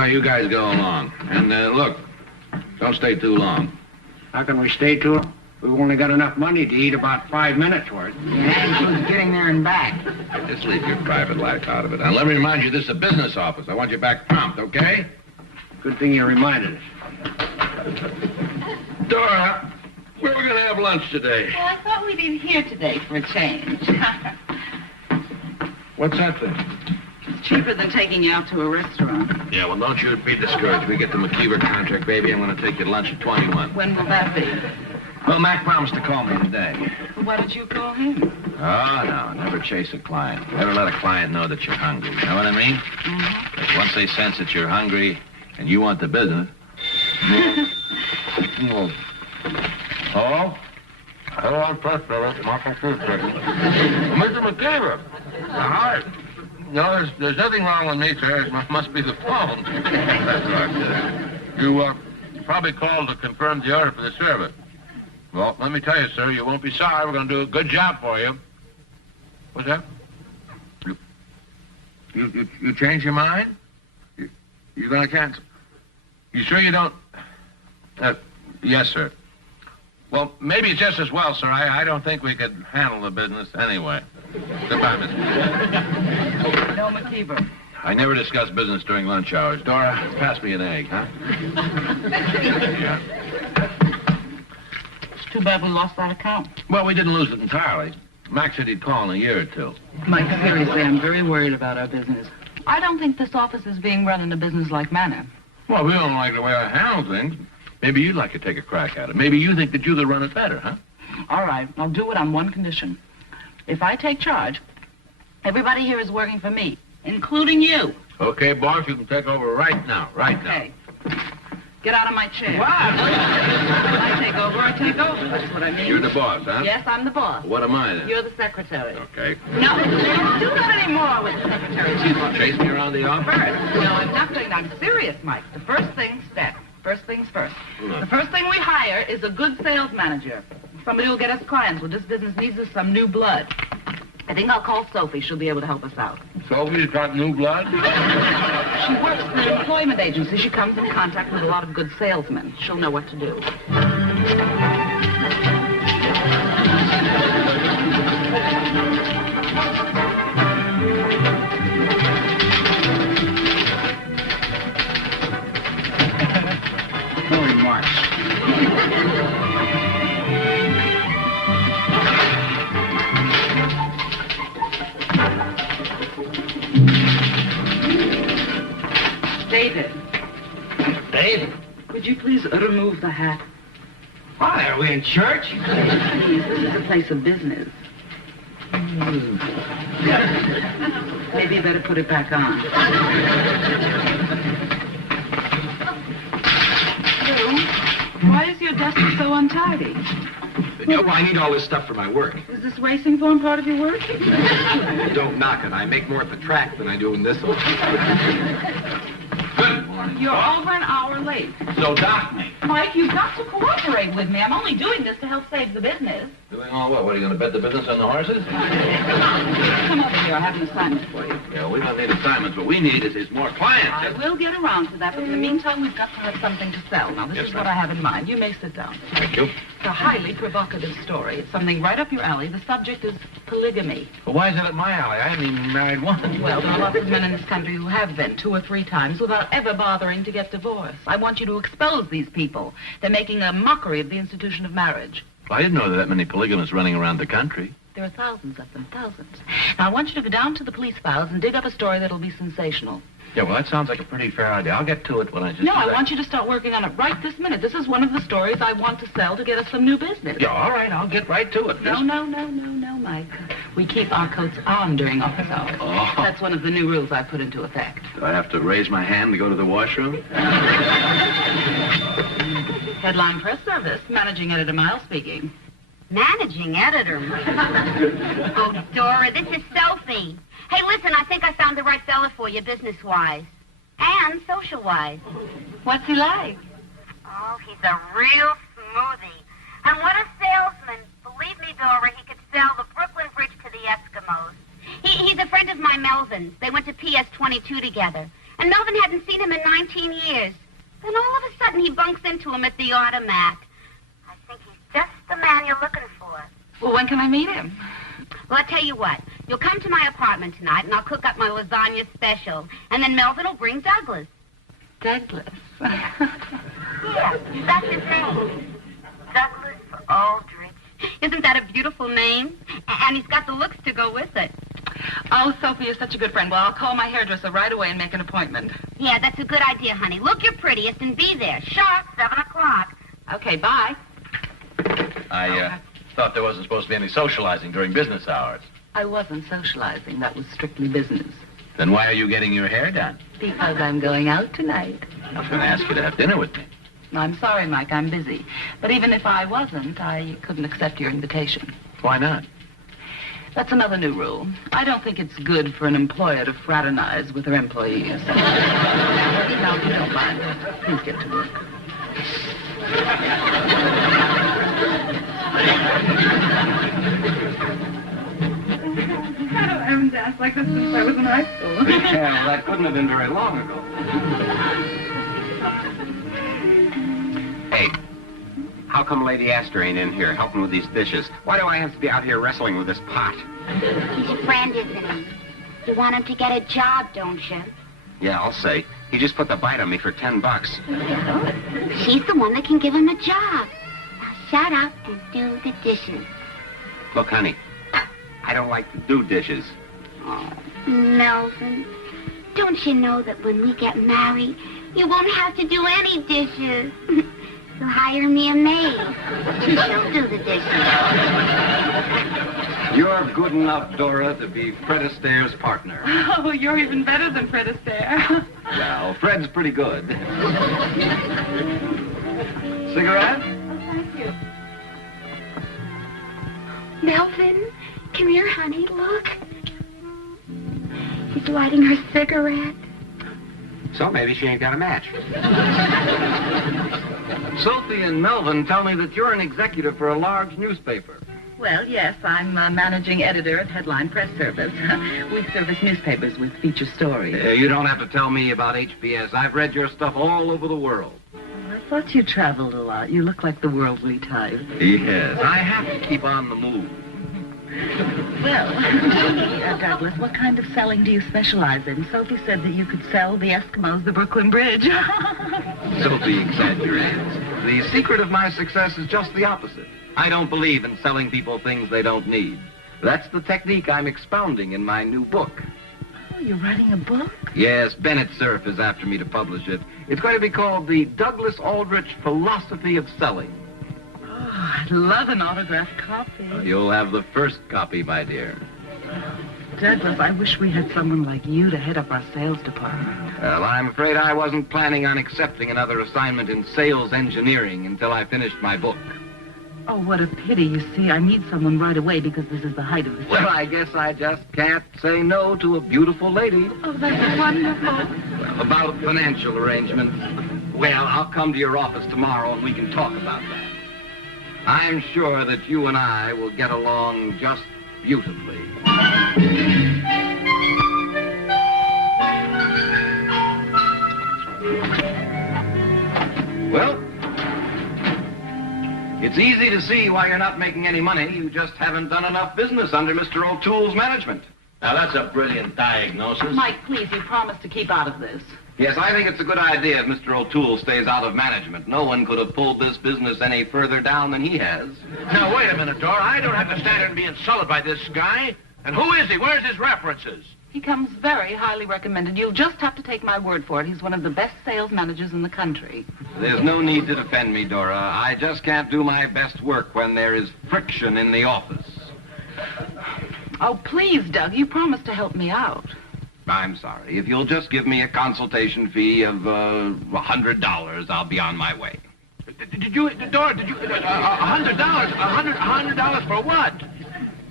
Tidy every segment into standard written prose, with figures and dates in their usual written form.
No, you guys go along. And look, don't stay too long. How can we stay too long? We've only got enough money to eat about 5 minutes worth. That includes getting there and back. Just leave your private life out of it. Now, let me remind you, this is a business office. I want you back prompt, okay? Good thing you reminded us. Dora, where are we going to have lunch today? Well, I thought we'd eat here today for a change. What's that thing? It's cheaper than taking you out to a restaurant. Yeah, well, don't you be discouraged. We get the McKeever contract, baby. I'm going to take you to lunch at 21. When will that be? Well, Mac promised to call me today. Why did you call him? Oh, no. Never chase a client. Never let a client know that you're hungry. You know what I mean? Mm-hmm. Because once they sense that you're hungry and you want the business... Oh? Hello, Mr. McKeever. Hi. No, there's nothing wrong with me, sir. It must be the phone. That's right. You probably called to confirm the order for the service. Well, let me tell you, sir, you won't be sorry. We're going to do a good job for you. What's that? You changed your mind? You're going to cancel? You sure you don't? Yes, sir. Well, maybe just as well, sir. I don't think we could handle the business anyway. Goodbye, Miss. No, McKeever. I never discuss business during lunch hours. Dora, pass me an egg, huh? Yeah. It's too bad we lost that account. Well, we didn't lose it entirely. Max said he'd call in a year or two. Mike, seriously, I'm very worried about our business. I don't think this office is being run in a business-like manner. Well, we don't like the way I handle things. Maybe you'd like to take a crack at it. Maybe you think that you could run it better, huh? All right, I'll do it on one condition. If I take charge, everybody here is working for me, including you. Okay, boss, you can take over right now, Okay. Get out of my chair. What? I take over. That's what I mean. You're the boss, huh? Yes, I'm the boss. What am I then? You're the secretary. Okay. No, don't do that anymore with the secretary. Chase me around the office? First. No, I'm not doing that. I'm serious, Mike. The first thing's step. First things first. The first thing we hire is a good sales manager. Somebody who'll get us clients. Well, this business needs us some new blood. I think I'll call Sophie. She'll be able to help us out. Sophie's got new blood? She works for an employment agency. She comes in contact with a lot of good salesmen. She'll know what to do. No remarks. David. Dave? Could you please remove the hat? Why, are we in church? Please, this is a place of business. Maybe you better put it back on. Lou, why is your desk so untidy? Well, I need all this stuff for my work. Is this racing form part of your work? Don't knock it. I make more at the track than I do in this one. Good morning. You're over an hour late. So dock me. Mike, you've got to cooperate with me. I'm only doing this to help save the business. Doing all what? What, are you going to bet the business on the horses? Come over here. I have an assignment for you. Yeah, we don't need assignments. What we need is more clients. I will get around to that, but in the meantime, we've got to have something to sell. Now, this Yes, is ma'am. what I have in mind. You may sit down. Thank you. It's a highly provocative story. It's something right up your alley. The subject is polygamy. Well, why is it at my alley? I haven't even married once. Well, there are lots of men in this country who have been 2 or 3 times without ever bothering to get divorced. I want you to expose these people. They're making a mockery of the institution of marriage. I didn't know there were that many polygamists running around the country. There are thousands of them, thousands. Now, I want you to go down to the police files and dig up a story that'll be sensational. Yeah, well, that sounds like a pretty fair idea. I'll get to it when I just... No, I want you to start working on it right this minute. This is one of the stories I want to sell to get us some new business. Yeah, all right, I'll get right to it. No, Mike. We keep our coats on during office hours. Oh. That's one of the new rules I put into effect. Do I have to raise my hand to go to the washroom? Headline press service. Managing editor Miles speaking. Managing editor. Oh, Dora, this is Sophie. Hey, listen, I think I found the right fella for you business-wise. And social-wise. What's he like? Oh, he's a real smoothie. And what a salesman. Believe me, Dora, he could sell the Brooklyn Bridge to the Eskimos. He's a friend of my Melvin's. They went to PS 22 together. And Melvin hadn't seen him in 19 years. Then all of a sudden he bunks into him at the automat. I think he's just the man you're looking for. Well, when can I meet him? Well, I'll tell you what. You'll come to my apartment tonight, and I'll cook up my lasagna special. And then Melvin will bring Douglas. Douglas. Yeah, that's his name. Douglas Aldrich. Isn't that a beautiful name? And he's got the looks to go with it. Oh, Sophie, you're such a good friend. Well, I'll call my hairdresser right away and make an appointment. Yeah, that's a good idea, honey. Look your prettiest and be there. Sharp, 7 o'clock. Okay, bye. I thought there wasn't supposed to be any socializing during business hours. I wasn't socializing. That was strictly business. Then why are you getting your hair done? Because I'm going out tonight. I was going to ask you to have dinner with me. I'm sorry, Mike, I'm busy. But even if I wasn't, I couldn't accept your invitation. Why not? That's another new rule. I don't think it's good for an employer to fraternize with their employees. Now, if you don't mind, please get to work. I haven't danced like this since I was in high school. Yeah, that couldn't have been very long ago. Hey, how come Lady Astor ain't in here helping with these dishes? Why do I have to be out here wrestling with this pot? He's a friend, isn't he? You want him to get a job, don't you? Yeah, I'll say. He just put the bite on me for $10. She's the one that can give him a job. Now shut up and do the dishes. Look, honey, I don't like to do dishes. Oh, Melvin, don't you know that when we get married, you won't have to do any dishes? You'll hire me a maid. She'll do the dishes. You're good enough, Dora, to be Fred Astaire's partner. Oh, you're even better than Fred Astaire. Well, Fred's pretty good. Cigarette? Thank you. Melvin, come here, honey. Look. She's lighting her cigarette. So maybe she ain't got a match. Sophie and Melvin tell me that you're an executive for a large newspaper. Well, yes, I'm managing editor at Headline Press Service. We service newspapers with feature stories. You don't have to tell me about HBS. I've read your stuff all over the world. I thought you traveled a lot. You look like the worldly type. Yes, I have to keep on the move. Well, Douglas, what kind of selling do you specialize in? Sophie said that you could sell the Eskimos the Brooklyn Bridge. Sophie exaggerates. The secret of my success is just the opposite. I don't believe in selling people things they don't need. That's the technique I'm expounding in my new book. Oh, you're writing a book? Yes, Bennett Cerf is after me to publish it. It's going to be called The Douglas Aldrich Philosophy of Selling. Oh, I'd love an autographed copy. You'll have the first copy, my dear. Douglas, I wish we had someone like you to head up our sales department. Well, I'm afraid I wasn't planning on accepting another assignment in sales engineering until I finished my book. Oh, what a pity. You see, I need someone right away because this is the height of the Well, I guess I just can't say no to a beautiful lady. Oh, that's wonderful. Well, about financial arrangements, well, I'll come to your office tomorrow and we can talk about that. I'm sure that you and I will get along just beautifully. Well, it's easy to see why you're not making any money. You just haven't done enough business under Mr. O'Toole's management. Now, that's a brilliant diagnosis. Mike, please, you promised to keep out of this. Yes, I think it's a good idea if Mr. O'Toole stays out of management. No one could have pulled this business any further down than he has. Now, wait a minute, Dora. I don't have to stand here and be insulted by this guy. And who is he? Where's his references? He comes very highly recommended. You'll just have to take my word for it. He's one of the best sales managers in the country. There's no need to defend me, Dora. I just can't do my best work when there is friction in the office. Oh, please, Doug, you promised to help me out. I'm sorry. If you'll just give me a consultation fee of $100, I'll be on my way. Dora, $100? $100 for what?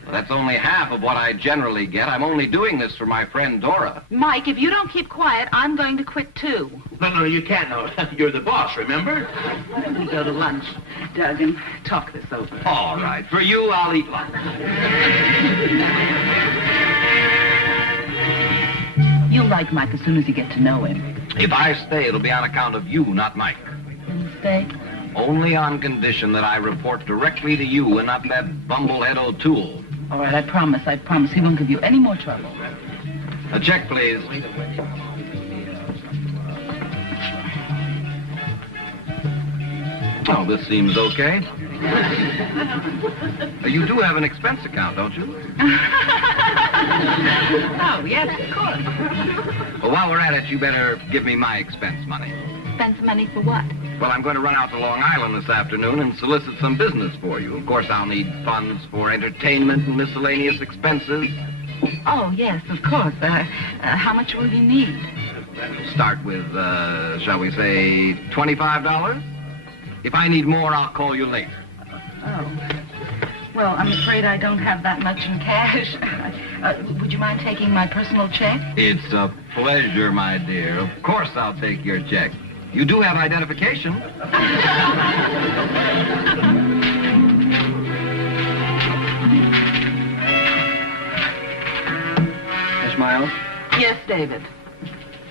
Well, that's only half of what I generally get. I'm only doing this for my friend Dora. Mike, if you don't keep quiet, I'm going to quit, too. No, you can't. No, you're the boss, remember? Why don't we go to lunch, Doug, and talk this over? All right. For you, I'll eat lunch. You'll like Mike as soon as you get to know him. If I stay, it'll be on account of you, not Mike. You stay? Only on condition that I report directly to you and not that bumblehead O'Toole. All right, I promise. He won't give you any more trouble. A check, please. Oh, this seems okay. You do have an expense account, don't you? Oh, yes, of course. Well, while we're at it, you better give me my expense money. Expense money for what? Well, I'm going to run out to Long Island this afternoon and solicit some business for you. Of course, I'll need funds for entertainment and miscellaneous expenses. Oh, yes, of course. How much will you need? Start with, shall we say, $25? If I need more, I'll call you later. Oh. Well, I'm afraid I don't have that much in cash. Would you mind taking my personal check? It's a pleasure, my dear. Of course I'll take your check. You do have identification. Miss Miles, Yes, David.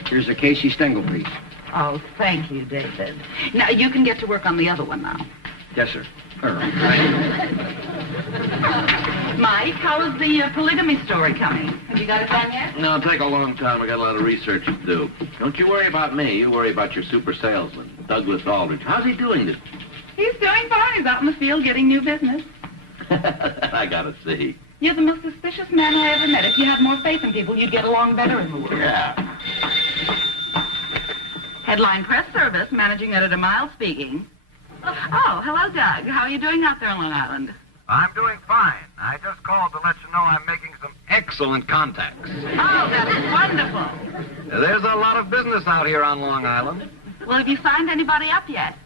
here's a Casey Stengel piece. Oh, thank you, David. Now, you can get to work on the other one now. Yes, sir. Mike, how is the polygamy story coming? Have you got it done yet? No, it'll take a long time. We got a lot of research to do. Don't you worry about me. You worry about your super salesman, Douglas Aldrich. How's he doing this? He's doing fine. He's out in the field getting new business. I gotta see. You're the most suspicious man I ever met. If you had more faith in people, you'd get along better in the world. Yeah. Headline Press Service, Managing Editor Miles speaking. Oh, hello, Doug. How are you doing out there on Long Island? I'm doing fine. I just called to let you know I'm making some excellent contacts. Oh, that is wonderful. There's a lot of business out here on Long Island. Well, have you signed anybody up yet?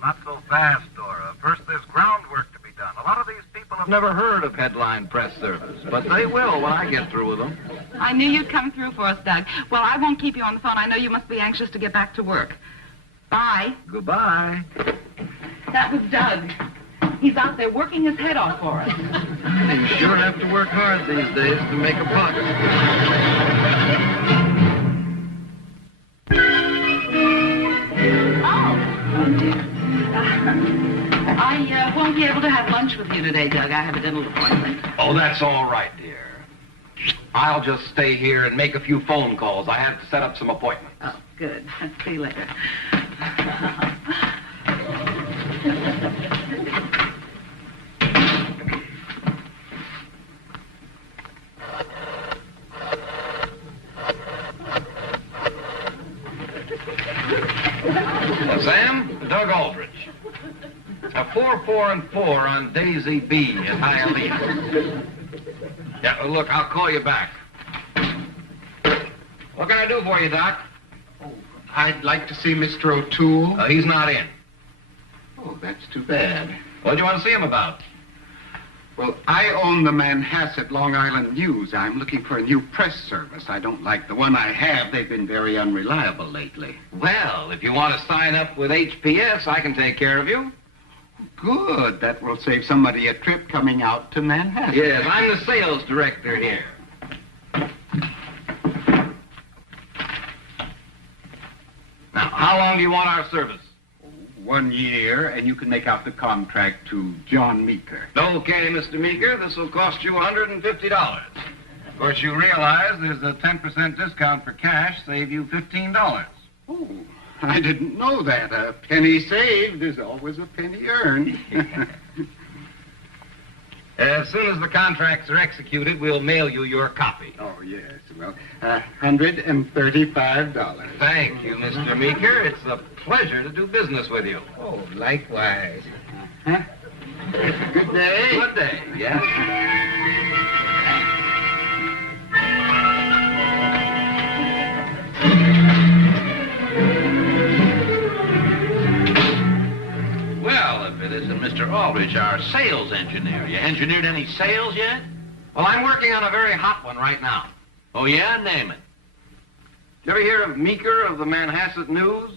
Not so fast, Dora. First, there's groundwork to be done. A lot of these people have never heard of Headline Press Service, but they will when I get through with them. I knew you'd come through for us, Doug. Well, I won't keep you on the phone. I know you must be anxious to get back to work. Bye. Goodbye. That was Doug. He's out there working his head off for us. You sure have to work hard these days to make a buck. Oh, dear. I won't be able to have lunch with you today, Doug. I have a dental appointment. Oh, that's all right, dear. I'll just stay here and make a few phone calls. I have to set up some appointments. Oh, good. See you later. Sam, Doug Aldrich. A 4-4-4 on Daisy B at Hialeah. Yeah, look, I'll call you back. What can I do for you, Doc? I'd like to see Mr. O'Toole. He's not in. Oh, that's too bad. What do you want to see him about? Well, I own the Manhasset Long Island News. I'm looking for a new press service. I don't like the one I have. They've been very unreliable lately. Well, if you want to sign up with HPS, I can take care of you. Good. That will save somebody a trip coming out to Manhasset. Yes, I'm the sales director here. Now, how long do you want our service? 1 year, and you can make out the contract to John Meeker. Okay, Mr. Meeker, this will cost you $150. Of course, you realize there's a 10% discount for cash, save you $15. Oh, I didn't know that. A penny saved is always a penny earned. As soon as the contracts are executed, we'll mail you your copy. Oh, yes. Well, $135. Thank you, Mr. Meeker. It's a pleasure to do business with you. Oh, likewise. Huh? Good day. Good day, yes. Well, if it isn't Mr. Aldrich, our sales engineer. You engineered any sales yet? Well, I'm working on a very hot one right now. Oh, yeah? Name it. Did you ever hear of Meeker of the Manhasset News?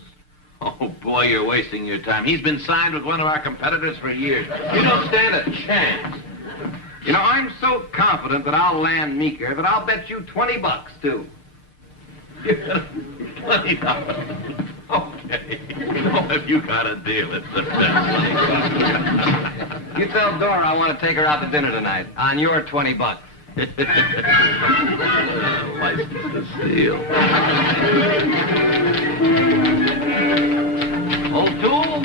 Oh, boy, you're wasting your time. He's been signed with one of our competitors for years. You don't stand a chance. You know, I'm so confident that I'll land Meeker that I'll bet you $20, too. $20. Okay. Oh, if you got a deal, it's the best. You tell Dora I want to take her out to dinner tonight on your $20. License to steal. Old tool?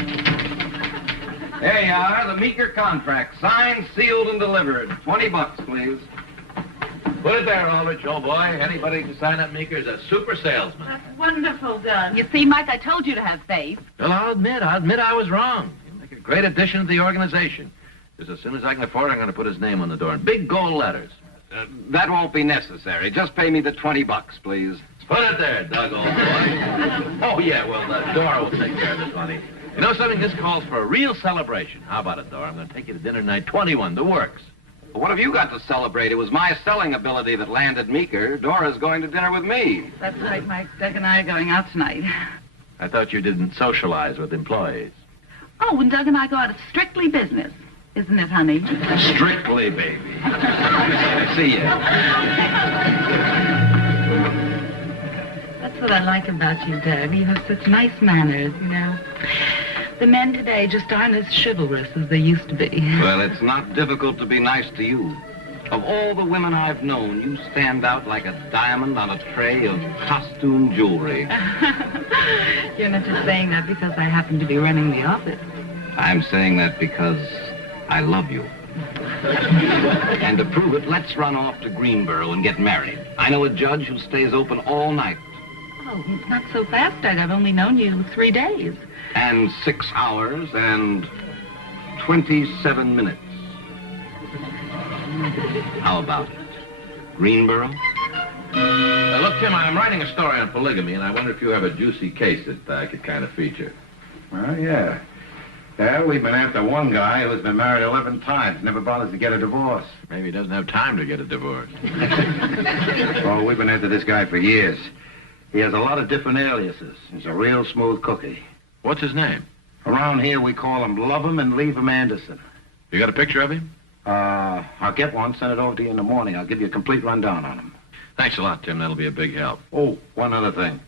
There you are, the Meeker contract. Signed, sealed, and delivered. $20, please. Put it there, Aldrich, old boy. Anybody can sign up Meeker is a super salesman. That's wonderful, Doug. You see, Mike, I told you to have faith. Well, I'll admit I was wrong. You make a great addition to the organization. Just as soon as I can afford it, I'm going to put his name on the door in big gold letters. That won't be necessary. Just pay me the $20, please. Put it there, Doug, old boy. Oh, yeah, well, Dora will take care of this, honey. You know something? This calls for a real celebration. How about it, Dora? I'm going to take you to dinner tonight, 21, the works. Well, what have you got to celebrate? It was my selling ability that landed Meeker. Dora's going to dinner with me. That's right, Mike. Doug and I are going out tonight. I thought you didn't socialize with employees. Oh, when Doug and I go out, it's strictly business. Isn't it, honey? Strictly, baby. See ya. That's what I like about you, Doug. You have such nice manners, you know. The men today just aren't as chivalrous as they used to be. Well, it's not difficult to be nice to you. Of all the women I've known, you stand out like a diamond on a tray of costume jewelry. You're not just saying that because I happen to be running the office. I'm saying that because I love you. And to prove it, let's run off to Greenboro and get married. I know a judge who stays open all night. Oh, it's not so fast, Doug. I've only known you 3 days. And 6 hours and 27 minutes. How about it? Greenboro? Look, Tim, I'm writing a story on polygamy, and I wonder if you have a juicy case that I could kind of feature. Well, yeah. Yeah, we've been after one guy who's been married 11 times, never bothers to get a divorce. Maybe he doesn't have time to get a divorce. Oh, we've been after this guy for years. He has a lot of different aliases. He's a real smooth cookie. What's his name? Around here, we call him Love Him and Leave Him Anderson. You got a picture of him? I'll get one, send it over to you in the morning. I'll give you a complete rundown on him. Thanks a lot, Tim. That'll be a big help. Oh, one other thing.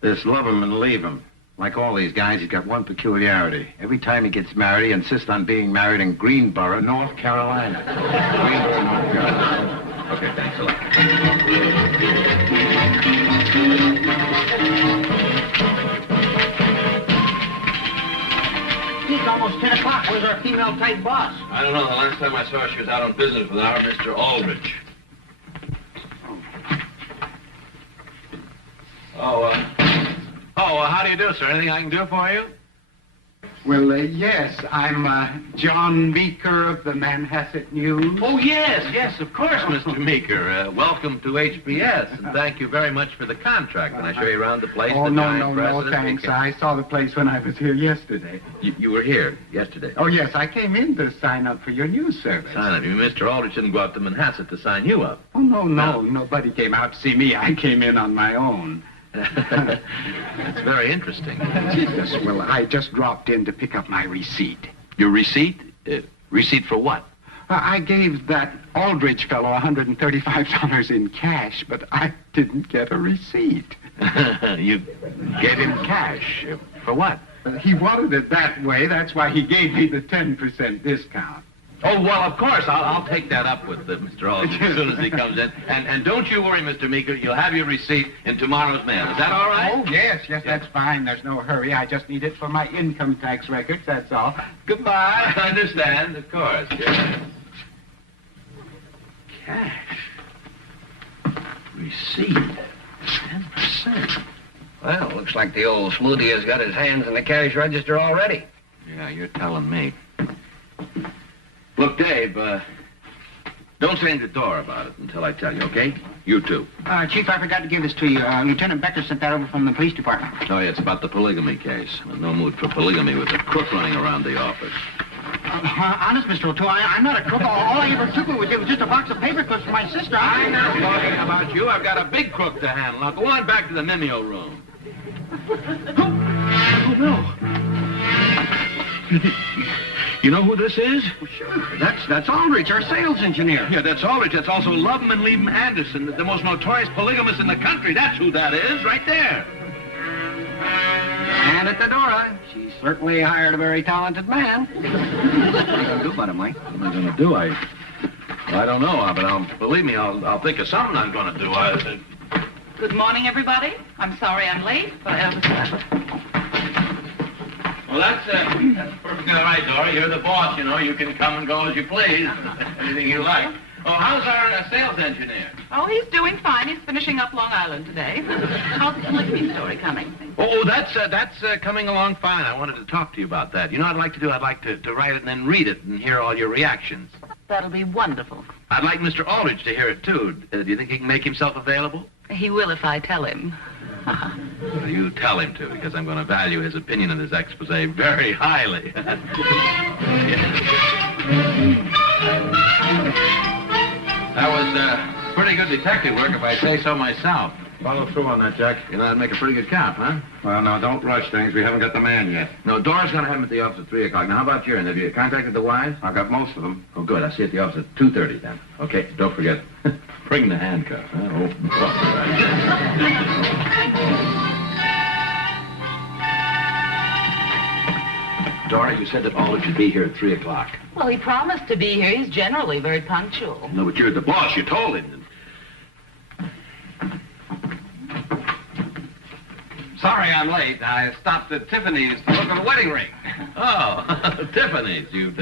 This Love Him and Leave Him. Like all these guys, he's got one peculiarity. Every time he gets married, he insists on being married in Greenboro, North Carolina. Greenboro, North Carolina. Okay, thanks a lot. It's almost 10 o'clock. Where's our female-type boss? I don't know. The last time I saw her, she was out on business with our Mr. Aldrich. How do you do, sir? Anything I can do for you? Well, yes, I'm John Meeker of the Manhasset News. Oh, yes, of course, Mr. Meeker. Welcome to HBS, and thank you very much for the contract. Can I show you around the place? Oh, the no, giant precedent? thanks. I saw the place when I was here yesterday. You were here yesterday. Oh, yes, I came in to sign up for your news service. Sign up. You mean Mr. Aldrich didn't go out to Manhasset to sign you up? Oh, no, nobody came out to see me. I came in on my own. That's very interesting. Yes, well, I just dropped in to pick up my receipt. Your receipt? Receipt for what? I gave that Aldrich fellow $135 in cash, but I didn't get a receipt. You gave him cash. For what? He wanted it that way. That's why he gave me the 10% discount. Oh, well, of course. I'll take that up with Mr. Aldrich as soon as he comes in. And don't you worry, Mr. Meeker. You'll have your receipt in tomorrow's mail. Is that all right? Oh, yes, that's fine. There's no hurry. I just need it for my income tax records, that's all. Goodbye. I understand, of course. Yes. Cash. Receipt. 10%. Well, looks like the old smoothie has got his hands in the cash register already. Yeah, you're telling me. Look, Dave, don't say anything to Dora about it until I tell you, okay? You too. Chief, I forgot to give this to you. Lieutenant Becker sent that over from the police department. Oh, yeah, it's about the polygamy case. No mood for polygamy with a crook running around the office. Honest, Mr. O'Toole, I'm not a crook. All I ever took was just a box of paper clips for my sister. I'm not talking about you. I've got a big crook to handle. Now, go on back to the Mimeo room. Oh, no. You know who this is? Well, sure. That's Aldrich, our sales engineer. Yeah, that's Aldrich. That's also Love 'em and Leave 'em Anderson, the most notorious polygamist in the country. That's who that is, right there. And at the Dora, she certainly hired a very talented man. What are you going to do about it, Mike? What am I going to do? I don't know, but believe me, I'll think of something I'm going to do. Good morning, everybody. I'm sorry I'm late, but I overslept. Well, that's perfectly all right, Dora. You're the boss, you know. You can come and go as you please. Anything you like. Oh, how's our sales engineer? Oh, he's doing fine. He's finishing up Long Island today. How's the polygamy story coming? Oh, that's coming along fine. I wanted to talk to you about that. You know what I'd like to do? I'd like to write it and then read it and hear all your reactions. That'll be wonderful. I'd like Mr. Aldrich to hear it, too. Do you think he can make himself available? He will if I tell him. Well, you tell him to, because I'm going to value his opinion of his expose very highly. That was pretty good detective work, if I say so myself. Follow through on that, Jack. You know, that'd make a pretty good cop, huh? Well, now, don't rush things. We haven't got the man yet. No, Dora's going to have him at the office at 3 o'clock. Now, how about your end? Have you contacted the wives? I've got most of them. Oh, good. I'll see you at the office at 2:30 then. Okay, don't forget. Bring the handcuffs, huh? Dora, you said that Aldrich should be here at 3 o'clock. Well, he promised to be here. He's generally very punctual. No, but you're the boss. You told him. Sorry I'm late. I stopped at Tiffany's to look at a wedding ring. Oh, Tiffany's. You'd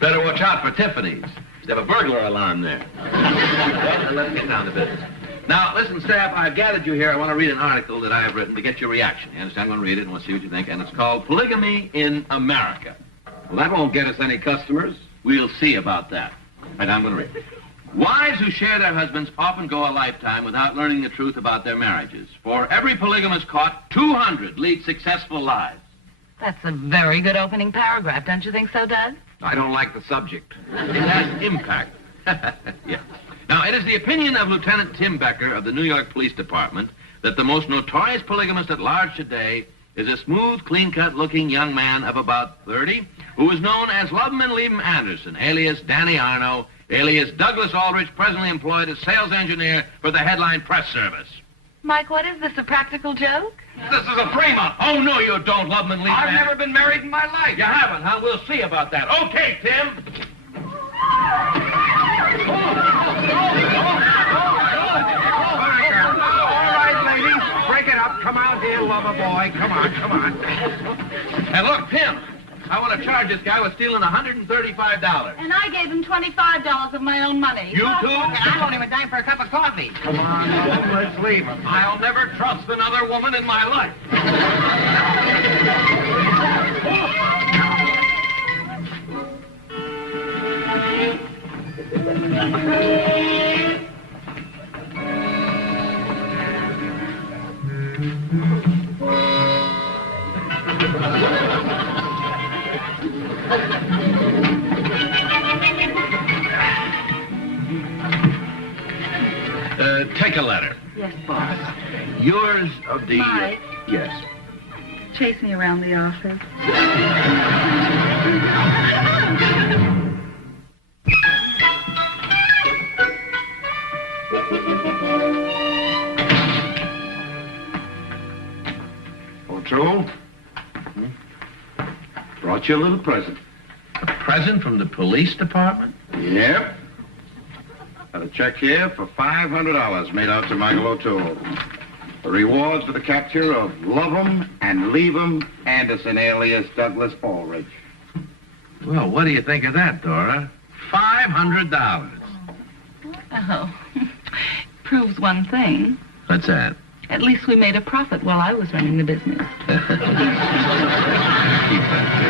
better watch out for Tiffany's. They have a burglar alarm there. Well, let's get down to business. Now, listen, staff, I've gathered you here. I want to read an article that I have written to get your reaction. You understand? I'm going to read it and we'll see what you think. And it's called Polygamy in America. Well, that won't get us any customers. We'll see about that. And I'm going to read. Wives who share their husbands often go a lifetime without learning the truth about their marriages. For every polygamist caught, 200 lead successful lives. That's a very good opening paragraph. Don't you think so, Doug? I don't like the subject. It has impact. Yeah. Now, it is the opinion of Lieutenant Tim Becker of the New York Police Department that the most notorious polygamist at large today is a smooth, clean-cut-looking young man of about 30 who is known as Love 'em and Leave 'em Anderson, alias Danny Arno, alias Douglas Aldrich, presently employed as sales engineer for the Headline Press Service. Mike, what is this, a practical joke? This is a frame-up. Oh, no, you don't, Love 'em and Leave 'em I've never been married in my life. You haven't, huh? We'll see about that. Okay, Tim. All right, ladies, break it up. Come out here, lover boy. Come on. Hey, look, Tim, I want to charge this guy with stealing $135. And I gave him $25 of my own money. You too? I won't even dime for a cup of coffee. Come on, let's leave him. I'll never trust another woman in my life. Take a letter. Yes, boss. Yours of the... Mike. Yes. Chase me around the office. O'Toole? Brought you a little present. A present from the police department? Yep. Got a check here for $500 made out to Michael O'Toole. The rewards for the capture of Love 'em and Leave 'em Anderson, alias Douglas Aldrich. Well, what do you think of that, Dora? $500. Oh, proves one thing. What's that? At least we made a profit while I was running the business. Keep that.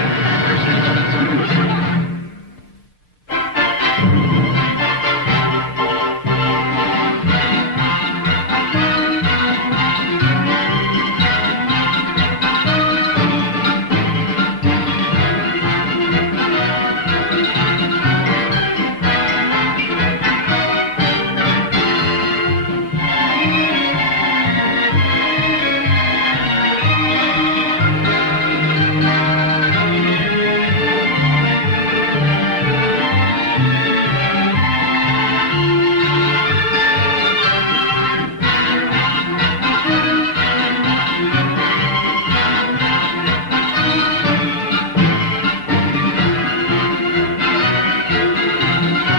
Bye.